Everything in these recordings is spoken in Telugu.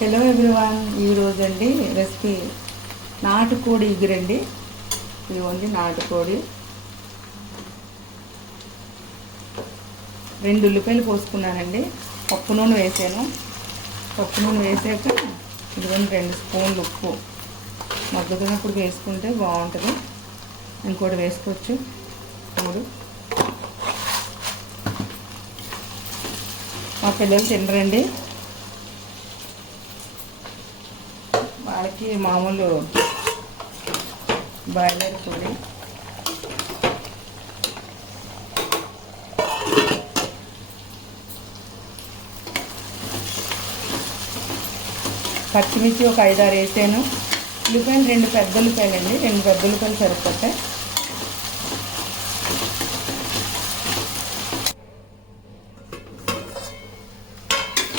హలో ఎవ్రీవన్, ఈరోజు అండి రెసిపీ నాటుకోడి ఇగురండి. ఇదిగోండి నాటుకోడి. 2 ఉల్లిపాయలు పోసుకున్నానండి. పప్పు నూనె వేసాను. పప్పు నూనె వేసాక ఇదిగోండి 2 స్పూన్లు ఉప్పు. మగ్గుతున్నప్పుడు వేసుకుంటే బాగుంటుంది. ఇంకోటి వేసుకోవచ్చు. 3. మా పిల్లలు తినరండి, వాళ్ళకి మామూలు బాయిలర్ పొడి. పచ్చిమిర్చి ఒక 5-6 వేసాను. ఉల్లిపాయలు 2 పెద్ద ఉల్లిపాయలండి. 2 పెద్ద ఉల్లిపాయలు సరిపోతాయి.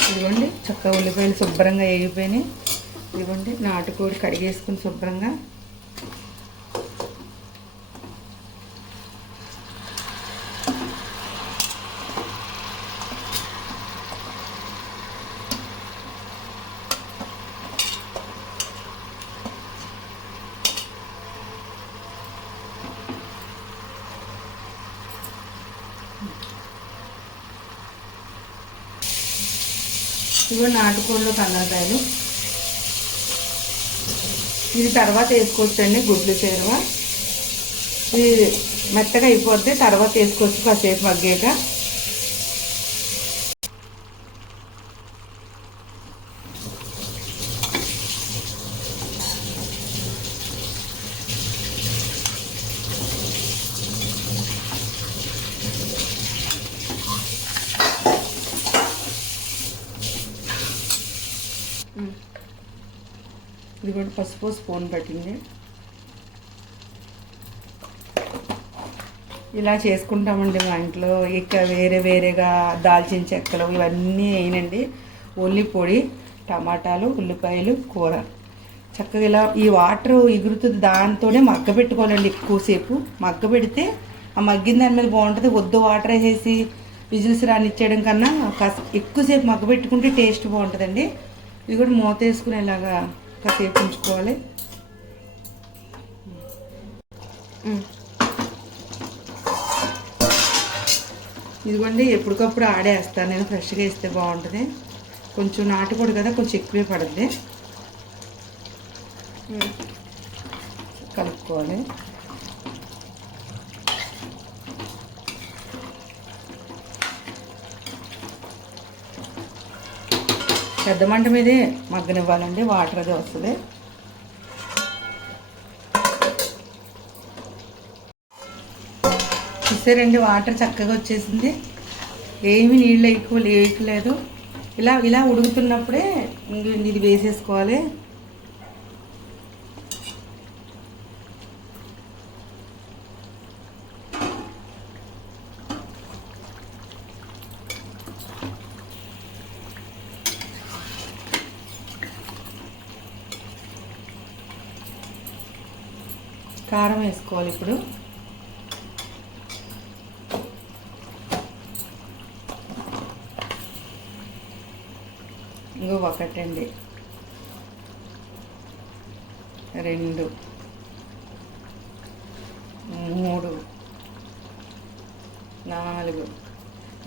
ఇదిగోండి చక్కగా ఉల్లిపాయలు శుభ్రంగా వేగిపోయినాయి. ఇదిగోండి నాటుకోడి కడిగేసుకుని శుభ్రంగా ఇదిగో నాటుకోడిలో కందకాయలు. ఇది తర్వాత వేసుకోవచ్చండి, గుడ్లు చేరువ. ఇది మెత్తగా అయిపోద్ది, తర్వాత వేసుకోవచ్చు కాసేపు మగ్గాక. ఇది కూడా పసుపు స్పూన్ పట్టింది. ఇలా చేసుకుంటామండి మా ఇంట్లో. ఇక వేరేగా దాల్చిన చెక్కలు ఇవన్నీ వేయనండి. ఓన్లీ పొడి, టమాటాలు, ఉల్లిపాయలు, కూర. చక్కగా ఇలా ఈ వాటర్ ఎగురుతుంది, దాంతోనే మగ్గ పెట్టుకోవాలండి. ఎక్కువసేపు మగ్గ పెడితే ఆ మగ్గిన దాని మీద బాగుంటుంది. వద్దు వాటర్ వేసేసి విజిల్స్ రానిచ్చేయడం కన్నా ఎక్కువసేపు మగ్గ పెట్టుకుంటే టేస్ట్ బాగుంటుందండి. ఇది కూడా మూత వేసుకుని ఇలాగా కాసేపు ఉంచుకోవాలి. ఇదిగోండి ఎప్పటికప్పుడు ఆడేస్తాను నేను, ఫ్రెష్గా వేస్తే బాగుంటుంది. కొంచెం నాటుకోడు కదా, కొంచెం ఎక్కువే పడుద్ది. కలుపుకోవాలి. పెద్ద మంట మీదే మగ్గనివ్వాలండి, వాటర్ అది వస్తుంది. చూసారండి వాటర్ చక్కగా వచ్చేసింది. ఏమి నీళ్ళు ఎక్కువ లేకలేదు. ఇలా ఉడుకుతున్నప్పుడే ఇది వేసేసుకోవాలి. కారం వేసుకోవాలి ఇప్పుడు. ఇంకో 1, 2, 3, 4.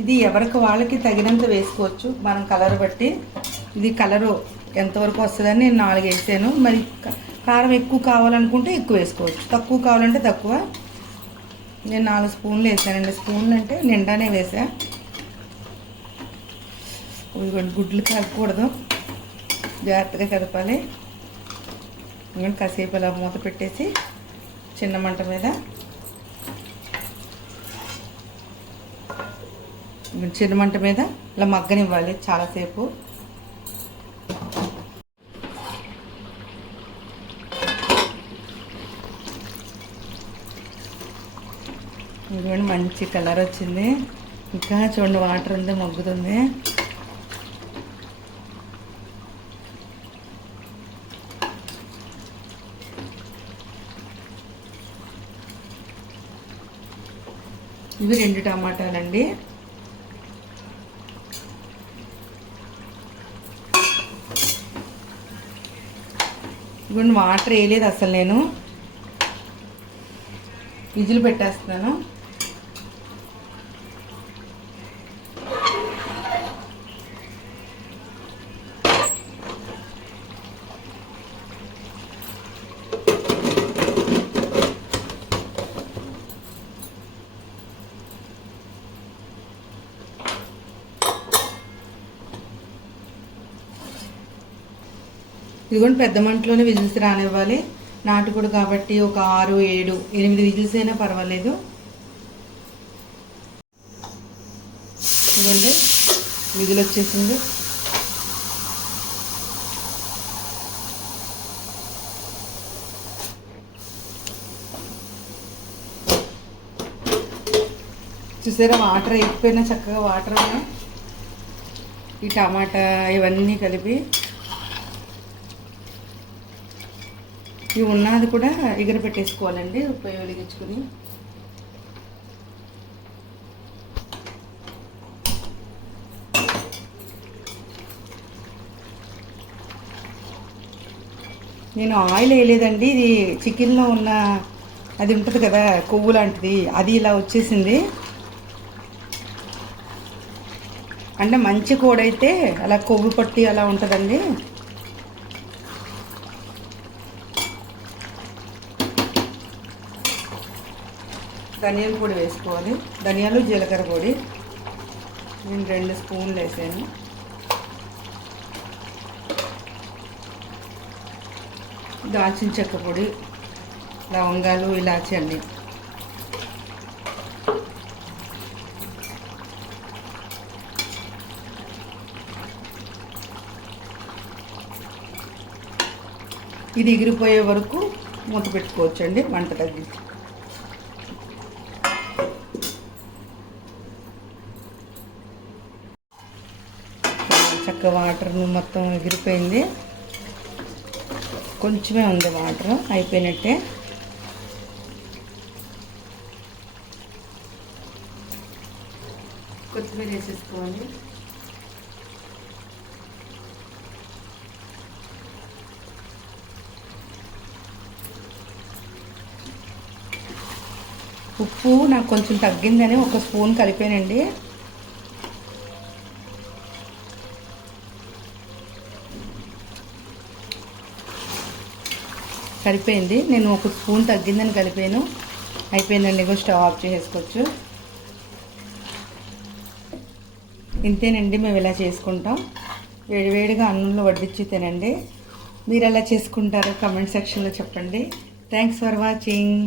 ఇది ఎవరికి వాళ్ళకి తగినంత వేసుకోవచ్చు, మనం కలర్ బట్టి. ఇది కలరు ఎంతవరకు వస్తుందని నేను 4 వేసాను. మరి కారం ఎక్కువ కావాలనుకుంటే ఎక్కువ వేసుకోవచ్చు, తక్కువ కావాలంటే తక్కువ. నేను 4 స్పూన్లు వేసానండి. స్పూన్లు అంటే నిండానే వేసా. గుడ్లు కలపకూడదు, జాగ్రత్తగా కదపాలి. కాసేపు అలా మూత పెట్టేసి చిన్న మంట మీద ఇలా మగ్గనివ్వాలి చాలాసేపు. ఇదిగోండి మంచి కలర్ వచ్చింది. ఇంకా చూడండి వాటర్ ఉంది, మగ్గుతుంది. ఇవి 2 టమాటాలండి. ఇదిగోండి వాటర్ వేయలేదు అసలు, నేను విజిల్ పెట్టేస్తున్నాను. ఇదిగోండి పెద్ద మంటలోనే విజిల్స్ రానివ్వాలి. నాటుకోడి కాబట్టి ఒక 6, 7, 8 విజిల్స్ అయినా పర్వాలేదు. ఇదిగోండి విజిల్ వచ్చేసింది. చూసారా వాటర్ ఎక్కిపోయినా చక్కగా వాటర్ ఈ టమాటా ఇవన్నీ కలిపి ఇవి ఉన్నది కూడా ఎగర పెట్టేసుకోవాలండి. పొయ్యి వెలిగించుకుని నేను ఆయిల్ వేయలేదండి. ఇది చికెన్లో ఉన్న అది ఉంటుంది కదా కొవ్వు లాంటిది, అది ఇలా వచ్చేసింది. అంటే మంచి కోడైతే అలా కొవ్వు పట్టి అలా ఉంటుందండి. ధనియాల పొడి వేసుకోవాలి. ధనియాలు జీలకర్ర పొడి నేను 2 స్పూన్లు వేసాను. దాల్చిన చెక్క పొడి, లవంగాలు, ఇలాచి అన్నీ. ఇది ఎగిరిపోయే వరకు మూత పెట్టుకోవచ్చండి, మంట తగ్గించి. చక్క వాటర్ మొత్తం ఎగిరిపోయింది. కొంచెమే ఉంది వాటర్, అయిపోయినట్టే. కొత్తిమీర వేసేసుకోండి. ఉప్పు నాకు కొంచెం తగ్గిందని 1 స్పూన్ కలిపానండి. సరిపోయింది. నేను 1 స్పూన్ తగ్గిందని కలిపాను. అయిపోయిందండి. ఇగో స్టవ్ ఆఫ్ చేసుకోవచ్చు. ఇంతేనండి, మేము ఇలా చేసుకుంటాం. వేడివేడిగా అన్నంలో వడ్డించి తినండి. మీరు ఎలా చేసుకుంటారో కామెంట్ సెక్షన్లో చెప్పండి. Thanks for watching.